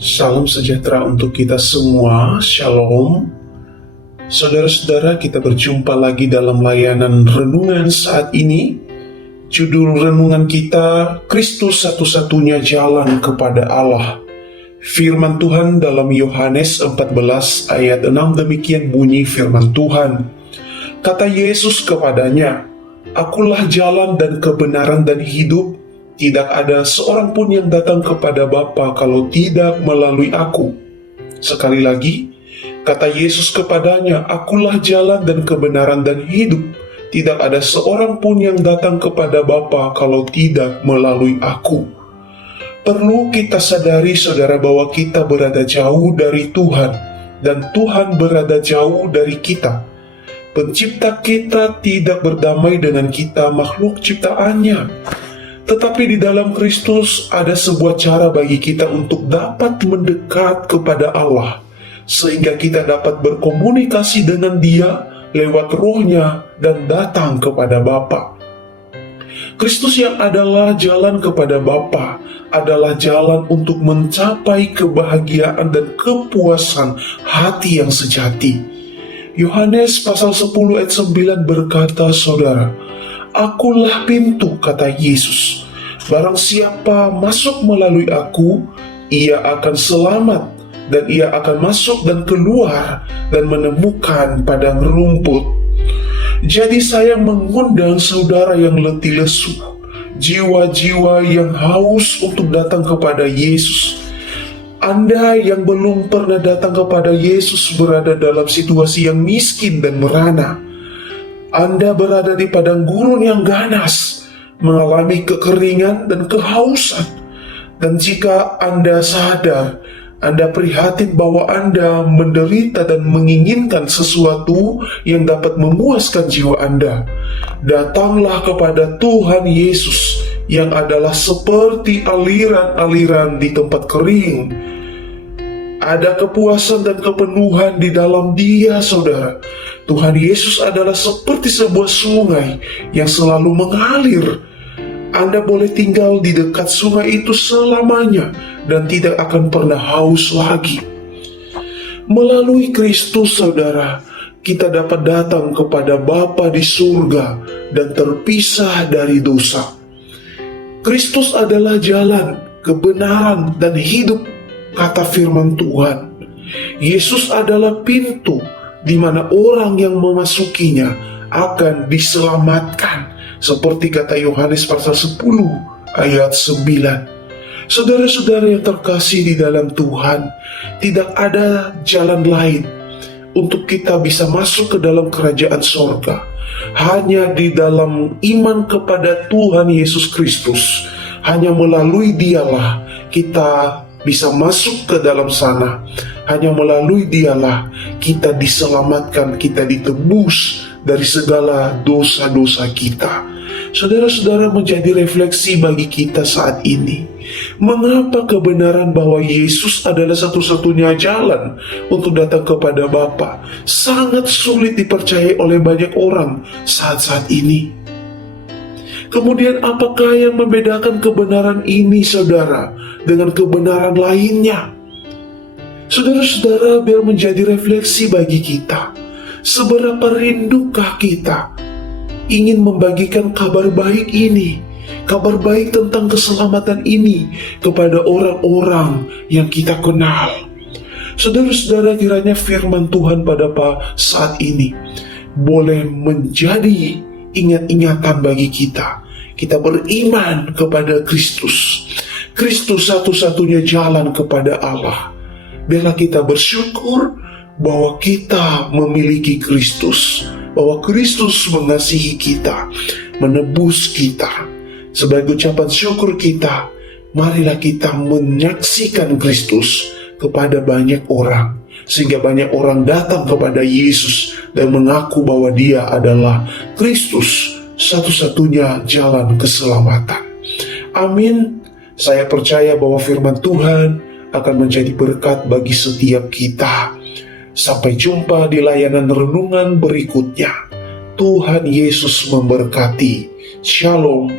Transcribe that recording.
Salam sejahtera untuk kita semua, Shalom. Saudara-saudara, kita berjumpa lagi dalam layanan renungan saat ini. Judul renungan kita, Kristus satu-satunya jalan kepada Allah. Firman Tuhan dalam Yohanes 14 ayat 6 demikian bunyi firman Tuhan. Kata Yesus kepadanya, "Akulah jalan dan kebenaran dan hidup. Tidak ada seorang pun yang datang kepada Bapa kalau tidak melalui aku." Sekali lagi, kata Yesus kepadanya, "Akulah jalan dan kebenaran dan hidup. Tidak ada seorang pun yang datang kepada Bapa kalau tidak melalui aku." Perlu kita sadari, saudara, bahwa kita berada jauh dari Tuhan, dan Tuhan berada jauh dari kita. Pencipta kita tidak berdamai dengan kita, makhluk ciptaannya. Tetapi di dalam Kristus ada sebuah cara bagi kita untuk dapat mendekat kepada Allah, sehingga kita dapat berkomunikasi dengan Dia lewat Roh-Nya dan datang kepada Bapa. Kristus yang adalah jalan kepada Bapa adalah jalan untuk mencapai kebahagiaan dan kepuasan hati yang sejati. Yohanes pasal 10 ayat 9 berkata, saudara, "Akulah pintu," kata Yesus. "Barang siapa masuk melalui aku, ia akan selamat, dan ia akan masuk dan keluar dan menemukan padang rumput." Jadi saya mengundang saudara yang letih lesu, jiwa-jiwa yang haus untuk datang kepada Yesus. Anda yang belum pernah datang kepada Yesus berada dalam situasi yang miskin dan merana. Anda berada di padang gurun yang ganas, mengalami kekeringan dan kehausan. Dan jika Anda sadar, Anda prihatin bahwa Anda menderita dan menginginkan sesuatu yang dapat memuaskan jiwa Anda, datanglah kepada Tuhan Yesus yang adalah seperti aliran-aliran di tempat kering. Ada kepuasan dan kepenuhan di dalam Dia, saudara. Tuhan Yesus adalah seperti sebuah sungai yang selalu mengalir. Anda boleh tinggal di dekat sungai itu selamanya dan tidak akan pernah haus lagi. Melalui Kristus, saudara, kita dapat datang kepada Bapa di surga dan terpisah dari dosa. Kristus adalah jalan, kebenaran, dan hidup, kata firman Tuhan. Yesus adalah pintu di mana orang yang memasukinya akan diselamatkan, seperti kata Yohanes pasal 10 ayat 9. Saudara-saudara yang terkasih di dalam Tuhan, tidak ada jalan lain untuk kita bisa masuk ke dalam kerajaan sorga. Hanya di dalam iman kepada Tuhan Yesus Kristus. Hanya melalui Dialah kita bisa masuk ke dalam sana. Hanya melalui Dialah kita diselamatkan, kita ditebus dari segala dosa-dosa kita. Saudara-saudara, menjadi refleksi bagi kita saat ini. Mengapa kebenaran bahwa Yesus adalah satu-satunya jalan untuk datang kepada Bapa sangat sulit dipercayai oleh banyak orang saat-saat ini? Kemudian apakah yang membedakan kebenaran ini, saudara, dengan kebenaran lainnya? Saudara-saudara, biar menjadi refleksi bagi kita. Seberapa rindukah kita ingin membagikan kabar baik ini, kabar baik tentang keselamatan ini kepada orang-orang yang kita kenal? Saudara-saudara, kiranya firman Tuhan pada saat ini boleh menjadi ingat-ingatan bagi kita. Kita beriman kepada Kristus. Kristus satu-satunya jalan kepada Allah. Biarlah kita bersyukur bahwa kita memiliki Kristus, bahwa Kristus mengasihi kita, menebus kita. Sebagai ucapan syukur kita, marilah kita menyaksikan Kristus kepada banyak orang, sehingga banyak orang datang kepada Yesus dan mengaku bahwa Dia adalah Kristus, satu-satunya jalan keselamatan. Amin. Saya percaya bahwa firman Tuhan akan menjadi berkat bagi setiap kita. Sampai jumpa di layanan renungan berikutnya. Tuhan Yesus memberkati. Shalom.